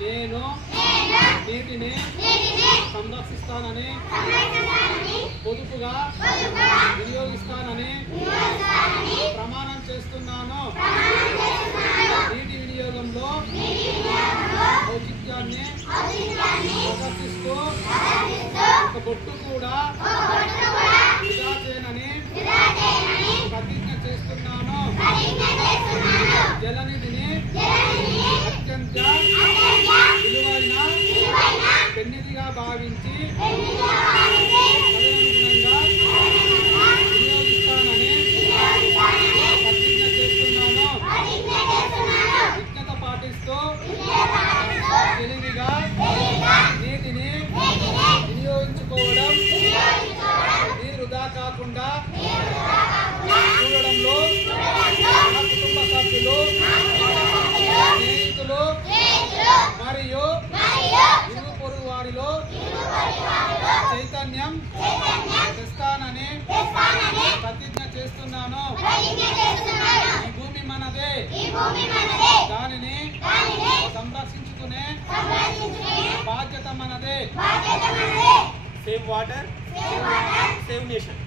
నేను నీటిని సంరక్షిస్తానని పొదుపుగా వినియోగిస్తానని ప్రమాణం చేస్తున్నాను. నీటి వినియోగంలో ఔచిత్యాన్ని ప్రదర్శిస్తూ ఒక బొట్టు కూడా వృధా చేయనని ప్రతిజ్ఞ చేస్తున్నాను. జలనిధిని అత్యంత విలువైన పెన్నిధిగా భావించి వినియోగిస్తానని ప్రతిజ్ఞ చేస్తున్నాను. విజ్ఞత పాటిస్తూ తెలివిగా నీటిని వినియోగించుకోవడం, నీరు వృధా కాకుండా చూడడంలో నా కుటుంబ సభ్యులు, స్నేహితులు మరియు ఇరుగు పొరుగు వారిలో చైతన్యం తెస్తానని ప్రతిజ్ఞ చేస్తున్నాను. ఈ భూమి మనదే, దానిని సంరక్షించుకునే బాధ్యత మనదే. Save water, save nation.